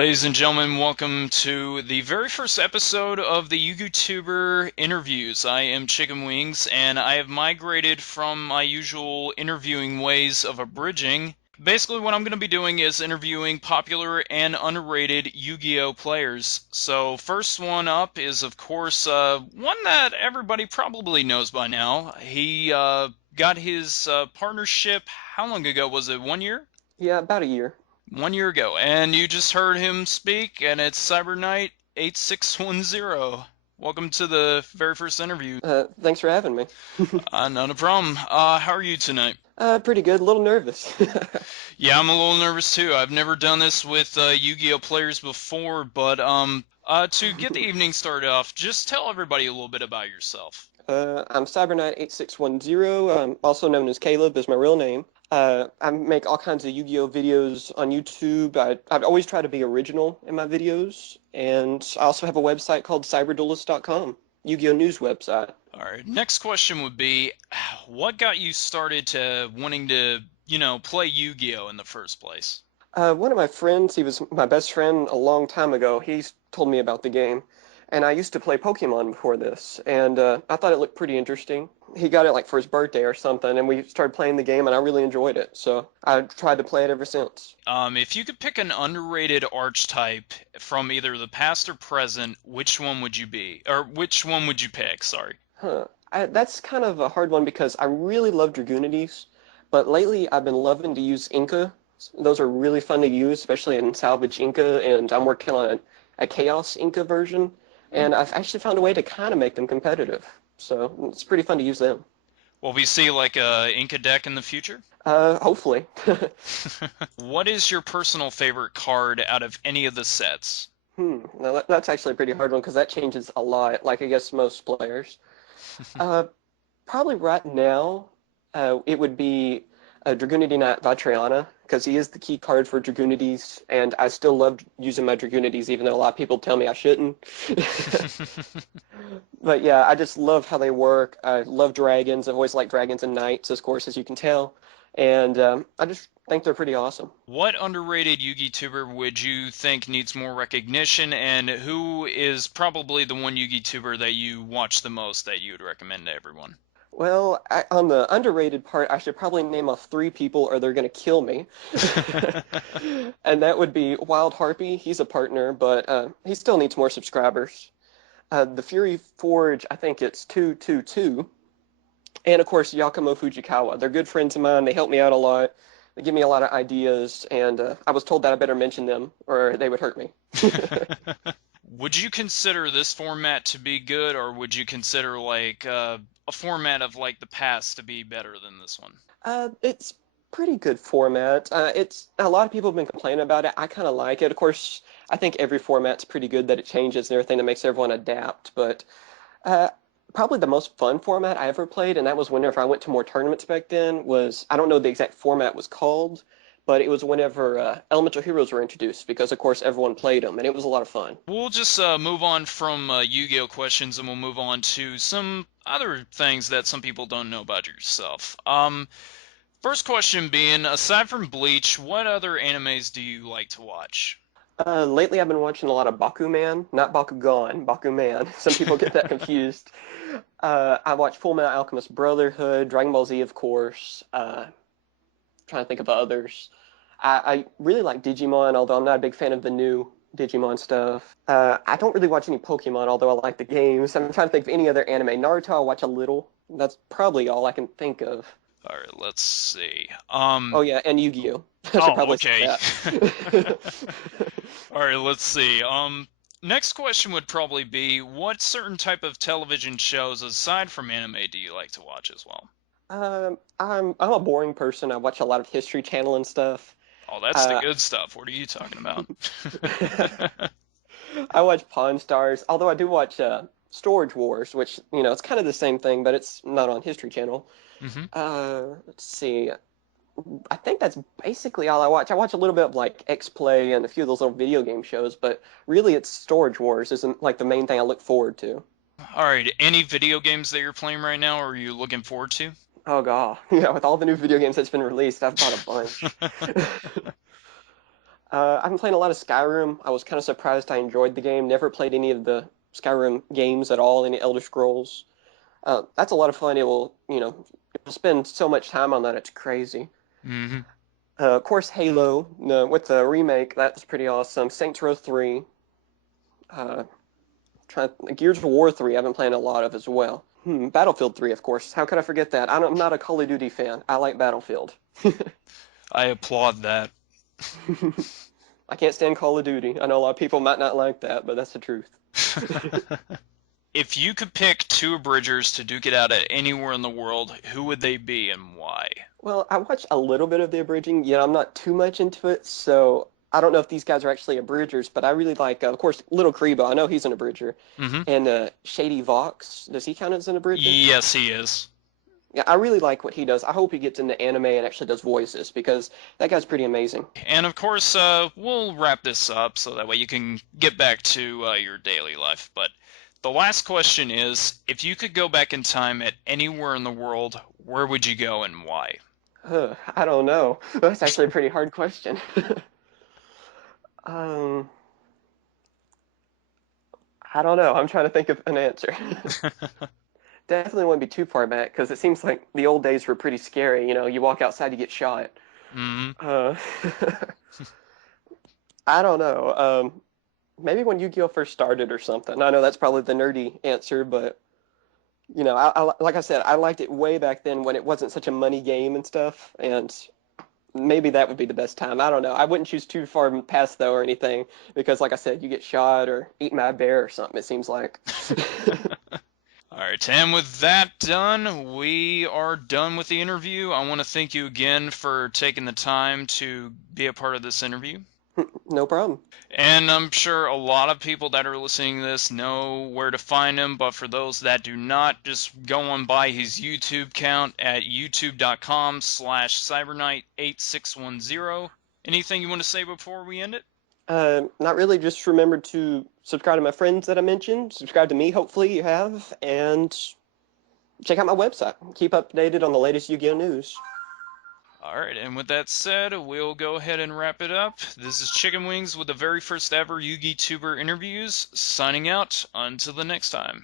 Ladies and gentlemen, welcome to the very first episode of the Yugituber interviews. I am Chicken Wings, and I have migrated from my usual interviewing ways of abridging. Basically, what I'm going to be doing is interviewing popular and underrated Yu-Gi-Oh players. So, first one up is, of course, one that everybody probably knows by now. He got his partnership, how long ago was it? 1 year? Yeah, about a year. 1 year ago, and you just heard him speak, and it's Cyberknight8610. Welcome to the very first interview. Thanks for having me. Not a problem. How are you tonight? Pretty good. A little nervous. Yeah, I'm a little nervous too. I've never done this with Yu-Gi-Oh players before, but to get the evening started off, just tell everybody a little bit about yourself. I'm Cyberknight8610. Also known as Caleb is my real name. I make all kinds of Yu-Gi-Oh videos on YouTube. I've always tried to be original in my videos, and I also have a website called cyberduelist.com, Yu-Gi-Oh news website. All right. Next question would be, what got you started to wanting to, play Yu-Gi-Oh in the first place? One of my friends, he was my best friend a long time ago. He's told me about the game, and I used to play Pokemon before this, and I thought it looked pretty interesting. He got it like for his birthday or something, and we started playing the game, and I really enjoyed it. So I tried to play it ever since. If you could pick an underrated archetype from either the past or present, which one would you be? Or which one would you pick? Sorry. Huh. That's kind of a hard one because I really love Dragunities, but lately I've been loving to use Inca. Those are really fun to use, especially in Salvage Inca, and I'm working on a Chaos Inca version, and I've actually found a way to kind of make them competitive. So it's pretty fun to use them. Will we see like a Inca deck in the future? Hopefully. What is your personal favorite card out of any of the sets? Now that's actually a pretty hard one because that changes a lot, like I guess most players. Uh, Probably right now, it would be Dragoonity Knight Vatriana, because he is the key card for Dragoonities, and I still love using my Dragoonities, even though a lot of people tell me I shouldn't. But yeah, I just love how they work. I love dragons. I've always liked dragons and knights, of course, as you can tell. And I just think they're pretty awesome. What underrated Yugi-tuber would you think needs more recognition, and who is probably the one Yugi-tuber that you watch the most that you would recommend to everyone? Well, on the underrated part, I should probably name off three people or they're going to kill me. And that would be WildHarpie. He's a partner, but he still needs more subscribers. TheFuryForge, I think it's 222. And of course, YakomoFujikawa. They're good friends of mine. They help me out a lot. They give me a lot of ideas, and I was told that I better mention them or they would hurt me. Would you consider this format to be good, or would you consider like a format of like the past to be better than this one? It's pretty good format. It's a lot of people have been complaining about it. I kind of like it. Of course, I think every format's pretty good that it changes and everything that makes everyone adapt. But uh, probably the most fun format I ever played, and that was whenever I went to more tournaments back then, was I don't know the exact format was called, but it was whenever Elemental Heroes were introduced because, of course, everyone played them, and it was a lot of fun. We'll just move on from Yu-Gi-Oh questions, and we'll move on to some other things that some people don't know about yourself. First question being, aside from Bleach, what other animes do you like to watch? Lately, I've been watching a lot of Bakuman, not Bakugan, Bakuman. Some people get that confused. I watch Full Metal Alchemist Brotherhood, Dragon Ball Z, of course. Trying to think of others. I really like Digimon, although I'm not a big fan of the new Digimon stuff. I don't really watch any Pokemon, although I like the games. I'm trying to think of any other anime. Naruto, I watch a little. That's probably all I can think of. All right, let's see. Oh yeah, and Yu-Gi-Oh! I should Oh, probably say okay. that. All right, let's see. Next question would probably be, what certain type of television shows aside from anime do you like to watch as well? I'm a boring person. I watch a lot of History Channel and stuff. Oh, that's the Uh, good stuff. What are you talking about? I watch Pawn Stars, although I do watch Storage Wars, which it's kind of the same thing, but it's not on History Channel. Hmm. Let's see. I think that's basically all I watch. I watch a little bit of like X Play and a few of those little video game shows, but really it's Storage Wars isn't like the main thing I look forward to. All right, any video games that you're playing right now, or are you looking forward to? Oh god, yeah, with all the new video games that's been released, I've bought a bunch. I've been playing a lot of Skyrim. I was kind of surprised I enjoyed the game. Never played any of the Skyrim games at all, any Elder Scrolls. That's a lot of fun. You'll spend so much time on that, it's crazy. Hmm. Of course, Halo, with the remake, that's pretty awesome. Saints Row 3, uh, Gears of War 3, I've been playing a lot of as well. Battlefield 3, of course. How could I forget that? I'm not a Call of Duty fan. I like Battlefield. I applaud that. I can't stand Call of Duty. I know a lot of people might not like that, but that's the truth. If you could pick two abridgers to duke it out at anywhere in the world, who would they be and why? Well, I watched a little bit of the abridging. I'm not too much into it, so I don't know if these guys are actually abridgers, but I really like, of course, Little Kribo. I know he's an abridger. Hmm. And Shady Vox, does he count as an abridger? Yes, he is. Yeah, I really like what he does. I hope he gets into anime and actually does voices because that guy's pretty amazing. And of course, we'll wrap this up so that way you can get back to your daily life. But the last question is, if you could go back in time at anywhere in the world, where would you go and why? I don't know. That's actually a pretty hard question. um, I don't know. I'm trying to think of an answer. Definitely wouldn't be too far back because it seems like the old days were pretty scary. You walk outside, you get shot. Hmm. Uh, I don't know. Maybe when Yu-Gi-Oh first started or something. I know that's probably the nerdy answer, but like I said, I liked it way back then when it wasn't such a money game and stuff, and maybe that would be the best time. I don't know. I wouldn't choose too far past though or anything because, like I said, you get shot or eaten by a bear or something. It seems like. All right, and with that done, we are done with the interview. I want to thank you again for taking the time to be a part of this interview. No problem. And I'm sure a lot of people that are listening to this know where to find him, but for those that do not, just go on by his YouTube account at youtube.com/Cyberknight8610. Anything you want to say before we end it? Not really. Just remember to subscribe to my friends that I mentioned. Subscribe to me. Hopefully you have, and check out my website. Keep updated on the latest Yu-Gi-Oh news. Alright, and with that said, we'll go ahead and wrap it up. This is Chicken Wings with the very first ever Yugituber interviews, signing out until the next time.